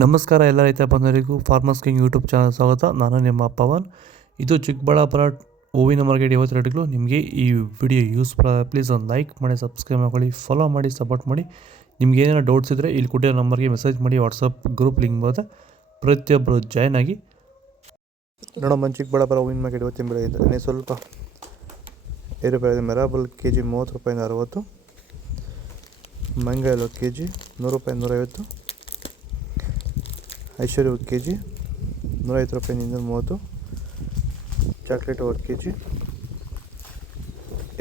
ನಮಸ್ಕಾರ ಎಲ್ಲ ರೈತ ಬಂಧುಗಳಿಗೂ ಫಾರ್ಮರ್ಸ್ ಕಿಂಗ್ ಯೂಟ್ಯೂಬ್ ಚಾನಲ್ ಸ್ವಾಗತ. ನಾನು ನಿಮ್ಮ ಪವನ್. ಇದು ಚಿಕ್ಕಬಳ್ಳಾಪುರ ಹೂವಿನ ಮಾರ್ಕೆಟ್ 50 ರೇಟ್ಗಳು. ನಿಮಗೆ ಈ ವಿಡಿಯೋ ಯೂಸ್ಫುಲ್ ಆದರೆ ಪ್ಲೀಸ್ ಒಂದು ಲೈಕ್ ಮಾಡಿ, ಸಬ್ಸ್ಕ್ರೈಬ್ ಮಾಡ್ಕೊಳ್ಳಿ, ಫಾಲೋ ಮಾಡಿ, ಸಪೋರ್ಟ್ ಮಾಡಿ. ನಿಮ್ಗೆ ಏನಾದ್ರು ಡೌಟ್ಸ್ ಇದ್ದರೆ ಇಲ್ಲಿ ಕೊಟ್ಟಿರೋ ನಂಬರ್ಗೆ ಮೆಸೇಜ್ ಮಾಡಿ. ವಾಟ್ಸಪ್ ಗ್ರೂಪ್ ಲಿಂಕ್ ಬರುತ್ತೆ, ಪ್ರತಿಯೊಬ್ಬರು ಜಾಯ್ನ್ ಆಗಿ. ನೋಡಮ್ಮ, ಚಿಕ್ಕಬಳ್ಳಾಪುರ ಹೂವಿನ ಮಾರ್ಕೆಟ್ ಇವತ್ತಿನ ಬೆಳೆ ಇದ್ದರೆ ಸ್ವಲ್ಪ ಏರುಪೇರಾಗಿದೆ. ಮೆರಾಬಲ್ ಕೆ ಜಿ 30 ರೂಪಾಯಿಂದ 60, ಮಂಗ ಎಲ್ಲೋ ಕೆ ಜಿ 100 ರೂಪಾಯಿ 150, ಐಶ್ವರ್ಯ ಕೆ ಜಿ 150 ರೂಪಾಯಿಂದ 230, ಚಾಕ್ಲೇಟ್ 1 ಕೆ ಜಿ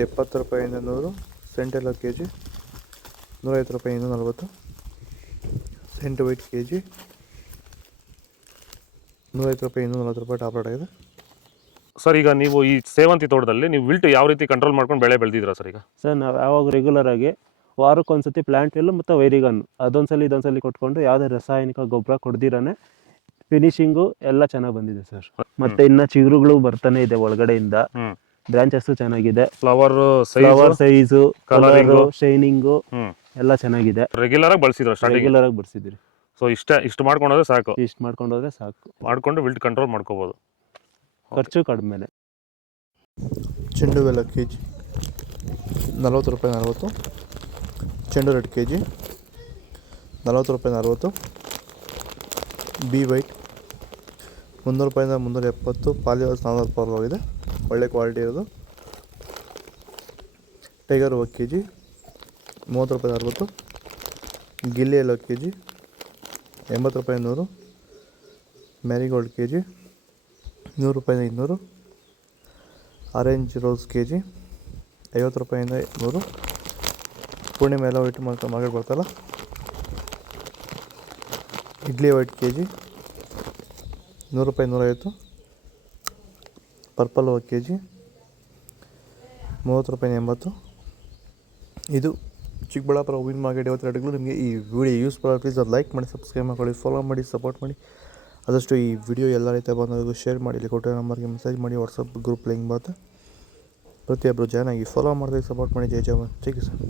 70 ರೂಪಾಯಿಂದ 100, ಸೆಂಟೆಲ್ಲ ಕೆ ಜಿ 150 ರೂಪಾಯಿಂದ 40, ಸೆಂಟ್ ವೈಟ್ ಕೆ ಜಿ 150 ರೂಪಾಯಿಂದ 40 ರೂಪಾಯಿ ಟಾಪ್ ರೇಟ್ ಆಗಿದೆ. ಸರ್, ಈಗ ನೀವು ಈ ಸೇವಂತಿ ತೋಟದಲ್ಲಿ ನೀವು ವಿಲ್ಟ್ ಯಾವ ರೀತಿ ಕಂಟ್ರೋಲ್ ಮಾಡ್ಕೊಂಡು ಬೆಳೆ ಬೆಳೆದಿದ್ದೀರಾ ಸರ್? ಈಗ ಸರ್, ನಾವು ಯಾವಾಗ ರೆಗ್ಯುಲರ್ ಆಗಿ ವಾರಕ್ಕೊಂದ್ಸತಿ ಪ್ಲಾಂಟ್ ಎಲ್ಲು ಮತ್ತು ವೈರಿಗನ್ ಅದೊಂದ್ಸಲಿ ಇದೊಂದ್ಸಲಿ ಕೊಟ್ಕೊಂಡು ಯಾವುದೇ ರಾಸಾಯನಿಕ ಗೊಬ್ಬರ ಕೊಡ್ದಿರಾನೆ ಫಿನಿಶಿಂಗು ಎಲ್ಲ ಚೆನ್ನಾಗಿ ಬಂದಿದೆ ಸರ್. ಮತ್ತೆ ಇನ್ನ ಚಿಗುರುಗಳು ಬರ್ತಾನೆ ಇದೆ ಒಳಗಡೆಯಿಂದ. ಬ್ರಾಂಚಸ್ ಚೆನ್ನಾಗಿದೆ, ಫ್ಲವರ್ ಸೈಜು, ಕಲರು, ಶೈನಿಂಗು ಎಲ್ಲ ಚೆನ್ನಾಗಿದೆ. ರೆಗ್ಯುಲರ್ ಆಗಿ ಬಳಸಿದ್ರು, ರೆಗ್ಯುಲರ್ ಆಗಿ ಬರ್ಸಿದ್ರಿ. ಸೊ ಇಷ್ಟು ಮಾಡ್ಕೊಂಡೋದ್ರೆ ಸಾಕು, ಇಷ್ಟು ಮಾಡ್ಕೊಂಡೋದ್ರೆ ಸಾಕು, ಮಾಡ್ಕೊಂಡು ವಿಲ್ಟ್ ಕಂಟ್ರೋಲ್ ಮಾಡ್ಕೋಬಹುದು. ಖರ್ಚು ಕಡಿಮೆನೆ. ಚೆಂಡು ಎಲ್ಲ ಕೆ ಜಿ 40 ರೂಪಾಯಿ 40, ಚೆಂಡು ರೆಡ್ ಕೆ ಜಿ 40 ರೂಪಾಯಿ 40, ಬಿ ವೈಟ್ 300 ರೂಪಾಯಿಂದ 370, ಪಾಲಿಹೌಸ್ 400 ರೂಪಾಯಿ ಹೋಗಿದೆ, ಒಳ್ಳೆ ಕ್ವಾಲಿಟಿ ಇರೋದು. ಟೈಗರ್ 1 ಕೆ ಜಿ 30 ರೂಪಾಯಿ 60, ಗಿಲ್ಲಿ ಎಲ್ಲ ಕೆ ಜಿ 80 ರೂಪಾಯಿ 100, ಮ್ಯಾರಿಗೋಲ್ಡ್ ಕೆ ಜಿ 100 ರೂಪಾಯಿಂದ 200, ಆರೆಂಜ್ ರೋಸ್ ಕೆ ಜಿ 50 ರೂಪಾಯಿಂದ 100, ಪೂರ್ಣಿಮೆ ಎಲ್ಲ ವೈಟ್ ಮಾರ್ಕೆಟ್ ಬರ್ತಲ್ಲ, ಇಡ್ಲಿ ವೈಟ್ ಕೆ ಜಿ 100 ರೂಪಾಯಿ 150, ಪರ್ಪಲ್ 1 ಕೆ ಜಿ 30 ರೂಪಾಯಿ 80. ಇದು ಚಿಕ್ಕಬಳ್ಳಾಪುರ ಹೂವಿನ ಮಾರ್ಕೆಟ್ 50 ರೇಟ್ಗಳು. ನಿಮಗೆ ಈ ವಿಡಿಯೋ ಯೂಸ್ಫುಲ್ ಪ್ಲೀಸ್ ಅದು ಲೈಕ್ ಮಾಡಿ, ಸಬ್ಸ್ಕ್ರೈಬ್ ಮಾಡ್ಕೊಳ್ಳಿ, ಫಾಲೋ ಮಾಡಿ, ಸಪೋರ್ಟ್ ಮಾಡಿ. ಆದಷ್ಟು ಈ ವಿಡಿಯೋ ಎಲ್ಲ ರೈತ ಬಂದವರಿಗೂ ಶೇರ್ ಮಾಡಿ. ಇಲ್ಲಿ ಕೊಟ್ಟಿರೋ ನಂಬರ್ಗೆ ಮೆಸೇಜ್ ಮಾಡಿ. ವಾಟ್ಸಪ್ ಗ್ರೂಪ್ ಲಿಂಕ್ ಬರುತ್ತೆ, ಪ್ರತಿಯೊಬ್ಬರು ಜಾಯ್ನ್ ಆಗಿ ಫಾಲೋ ಮಾಡಿದ್ರೆ ಸಪೋರ್ಟ್ ಮಾಡಿ. ಜೈ ಜವಾನ್, ಥ್ಯಾಂಕ್ ಯು ಸರ್.